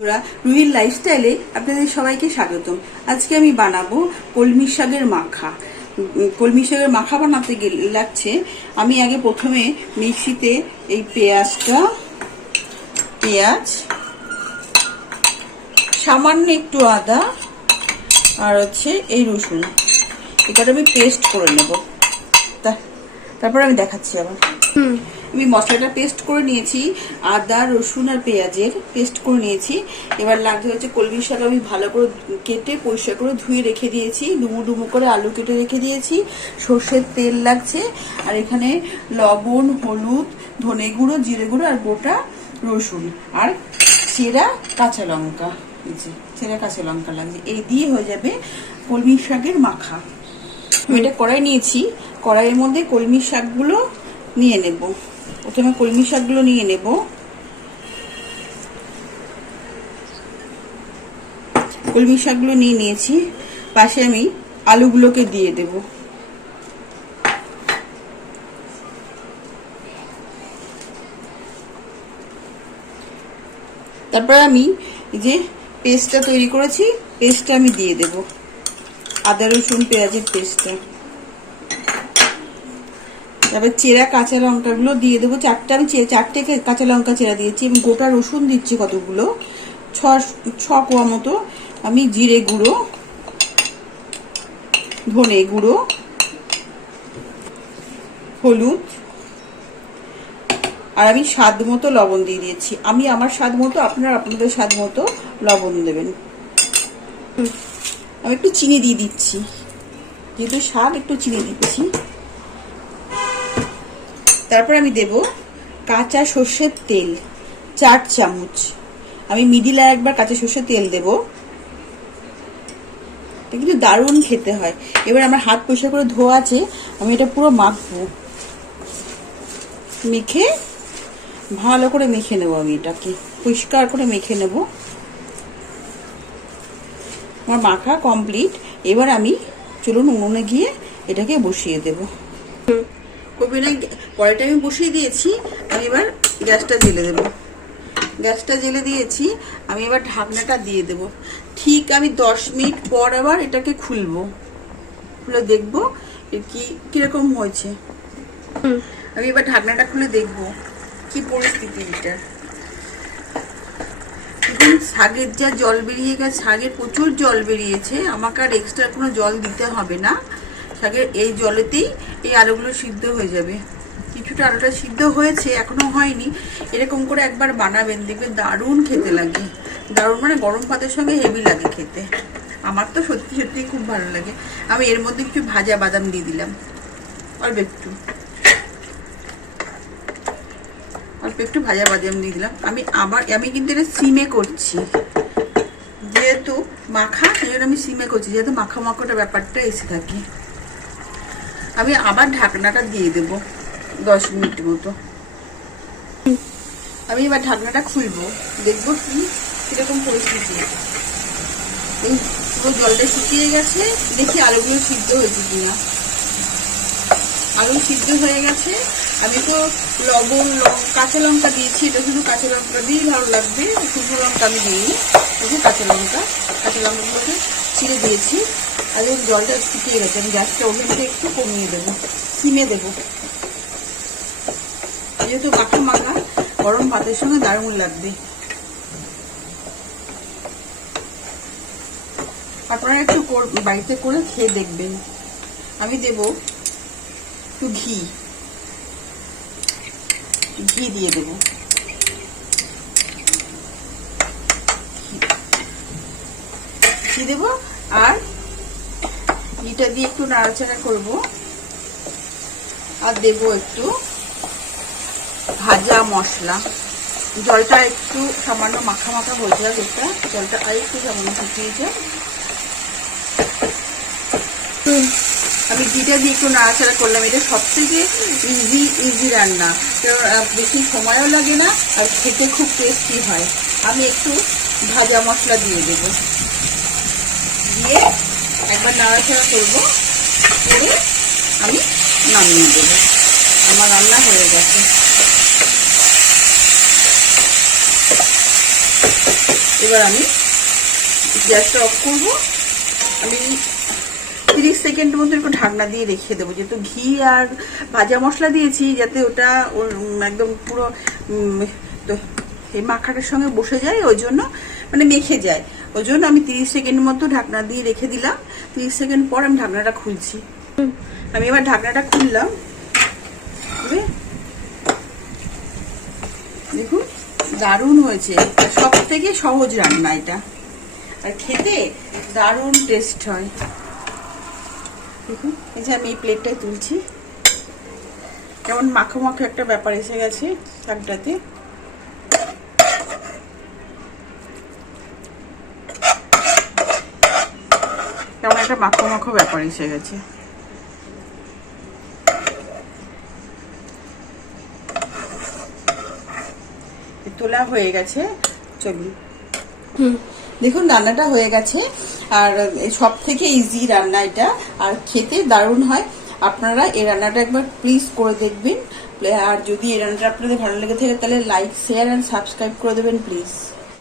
রুহির লাইফস্টাইলে আপনাদের সবাইকে স্বাগতম। আজকে আমি বানাবো কলমি শাকের মাখা। কলমি শাকের মাখা বানাতে লাগছে, আমি আগে প্রথমে মিক্সিতে এই পেঁয়াজটা, পেঁয়াজ, সামান্য একটু আদা, আর হচ্ছে এই রসুন। এটা আমি পেস্ট করে নেব। তারপর আমি দেখাচ্ছি আবার। আমি মশলাটা পেস্ট করে নিয়েছি আদা রসুন আর পেঁয়াজের পেস্ট করে নিয়েছি। এবার লাগছে হচ্ছে কলমি শাক আমি ভালো করে কেটে পরিষ্কার করে ধুয়ে রেখে দিয়েছি। ডুমু ডুমু করে আলু কেটে রেখে দিয়েছি। সর্ষের তেল লাগছে। আর এখানে লবণ হলুদ ধনে গুঁড়ো জিরে গুঁড়ো আর গোটা রসুন। আর চেরা কাঁচা লঙ্কা। এই যে চেরা কাঁচা লঙ্কা লাগছে। এই দিয়ে হয়ে যাবে কলমি শাকের মাখা। আমি এটা কড়াই নিয়েছি। কড়াইয়ের মধ্যে কলমি শাকগুলো নিয়ে নেব। প্রথমে কলমি শাকগুলো নিয়ে নেব। কলমি শাকগুলো নিয়ে নিয়েছি। পাশে আমি আলুগুলোকে দিয়ে দেব। তারপরে আমি যে পেস্টটা তৈরি করেছি, পেস্টটা আমি দিয়ে দেব। আদা, রসুন, পেঁয়াজের পেস্টটা। তারপর চেরা কাঁচা লঙ্কাগুলো দিয়ে দেবো। চারটে আমি চারটে কাঁচা লঙ্কা চেরা দিয়েছি। এবং গোটা রসুন দিচ্ছি কতগুলো? ছ ছ কোয়া মতো। আমি জিরে গুঁড়ো, ধনে গুঁড়ো, হলুদ, আর আমি স্বাদ মতো লবণ দিয়ে দিয়েছি। আমি আমার স্বাদ মতো, আপনারা আপনাদের স্বাদ মতো লবণ দেবেন। আমি একটু চিনি দিয়ে দিচ্ছি। যেহেতু শাক একটু চিনি দিচ্ছি। তারপর আমি দেব কাঁচা সর্ষের তেল, চার চামচ। আমি মিডিলে একবার কাঁচা সর্ষের তেল দেব। এটা কিন্তু দারুণ খেতে হয়। এবার আমার হাত পরিষ্কার করে ধোয়া আছে, আমি এটা পুরো মাখবো। মেখে ভালো করে মেখে নেব আমি এটাকে। পরিষ্কার করে মেখে নেব। আমার মাখা কমপ্লিট এবার আমি চলুন উনুনে গিয়ে এটাকে বসিয়ে দেব। ওভেনে কড়াইটা আমি বসিয়ে দিয়েছি আমি এবার গ্যাসটা জেলে দেব। গ্যাসটা জেলে দিয়েছি আমি এবার ঢাকনাটা দিয়ে দেব। ঠিক আমি দশ মিনিট পর আবার এটাকে খুলবো। খুলে দেখব কি কীরকম হয়েছে। আমি এবার ঢাকনাটা খুলে দেখব কি পরিস্থিতি এটা শাকের যা জল বেরিয়ে গেছে শাকের প্রচুর জল বেরিয়েছে, আমাকে আর এক্সট্রা কোনো জল দিতে হবে না। শাকের এই জলেতেই এই আলুগুলো সিদ্ধ হয়ে যাবে। কিছুটা আলুটা সিদ্ধ হয়েছে, এখনও হয়নি। এরকম করে একবার বানাবেন দেখবে দারুণ খেতে লাগে। দারুণ মানে গরম ভাতের সঙ্গে হেভি লাগে খেতে। আমার তো সত্যি সত্যি খুব ভালো লাগে। আমি এর মধ্যে কিছু ভাজা বাদাম দিয়ে দিলাম। অল্প একটু। অল্প একটু ভাজা বাদাম দিয়ে দিলাম। আমি আবার, আমি কিন্তু এটা সিমে করছি। যেহেতু মাখা, সেই জন্য আমি সিমে করছি। যেহেতু মাখা মাখাটা ব্যাপারটা এসে থাকে। আমি আবার ঢাকনাটা দিয়ে দেব দশ মিনিট মতো। আমি এবার ঢাকনাটা খুলবো। দেখব কি, কীরকম পরিস্থিতি। এই পুরো জলটা শুকিয়ে গেছে। দেখি আলুগুলো সিদ্ধ হয়েছে কিনা। আলু সিদ্ধ হয়ে গেছে। আমি তো লবণ কাঁচা লঙ্কা দিয়েছি, এটা শুধু কাঁচা লঙ্কা দিয়েই ভালো লাগবে। শুকনো লঙ্কা আমি দিইনি দেখুন কাঁচা লঙ্কা। কাঁচা লঙ্কাগুলোকে ছিঁড়ে দিয়েছি। আর এই জলটা শুকিয়ে গেছে, আমি গ্যাসটা ওভেনটা একটু কমিয়ে দেবো, সিমে দেবো। যেহেতু মাখা মাখা, গরম ভাতের সঙ্গে দারুণ লাগবে। আপনারা একটু বাড়িতে করে খেয়ে দেখবেন। আমি দেব। একটু ঘি। ঘি দিয়ে দেবো। ঘি দেবো আর ঘিটা দিয়ে একটু নাড়াচাড়া করব। আর দেব একটু ভাজা মশলা। জলটা একটু সামান্য মাখা মাখা হয়ে যাক এটা। জলটা আর একটু সামান্য শুকিয়ে যাক। আমি ঘিটা দিয়ে একটু নাড়াচাড়া করলাম। এটা সব থেকে ইজি ইজি রান্না বেশি সময়ও লাগে না আর খেতে খুব টেস্টি হয়। আমি একটু ভাজা মশলা দিয়ে দেব। দিয়ে একবার নাড়াচাড়া করব। করে আমি নামিয়ে দেবো। আমার রান্না হয়ে গেছে। এবার আমি গ্যাসটা অফ করব। আমি তিরিশ সেকেন্ড মতো একটু ঢাকনা দিয়ে রেখে দেবো। যেহেতু ঘি আর ভাজা মশলা দিয়েছি, যাতে ওটা একদম পুরো এই মাখাটার সঙ্গে বসে যায়, ওই জন্য মানে মেখে যায়। ওই জন্য আমি তিরিশ সেকেন্ড মতো ঢাকনা দিয়ে রেখে দিলাম। তিরিশ সেকেন্ড পর আমি ঢাকনাটা খুলছি। আমি এবার ঢাকনাটা খুললাম? দেখুন, দারুণ হয়েছে। সব থেকে সহজ রান্না এটা। আর খেতে দারুণ টেস্ট হয়। দেখুন এই যে আমি এই প্লেটটায় তুলছি। কেমন মাখো মাখো একটা ব্যাপার এসে গেছে শাকটাতে। কেমন একটা মাখো মাখো ব্যাপার এসে গেছে। তোলা হয়ে গেছে চলুন। দেখুন রান্নাটা হয়ে গেছে। আর সব থেকে ইজি রান্না এটা। আর খেতে দারুণ হয়। আপনারা এই রান্নাটা একবার প্লিজ করে দেখবেন। আর যদি এই রান্নাটা আপনাদের ভালো লেগে থাকে, তাহলে লাইক শেয়ার অ্যান্ড সাবস্ক্রাইব করে দেবেন প্লিজ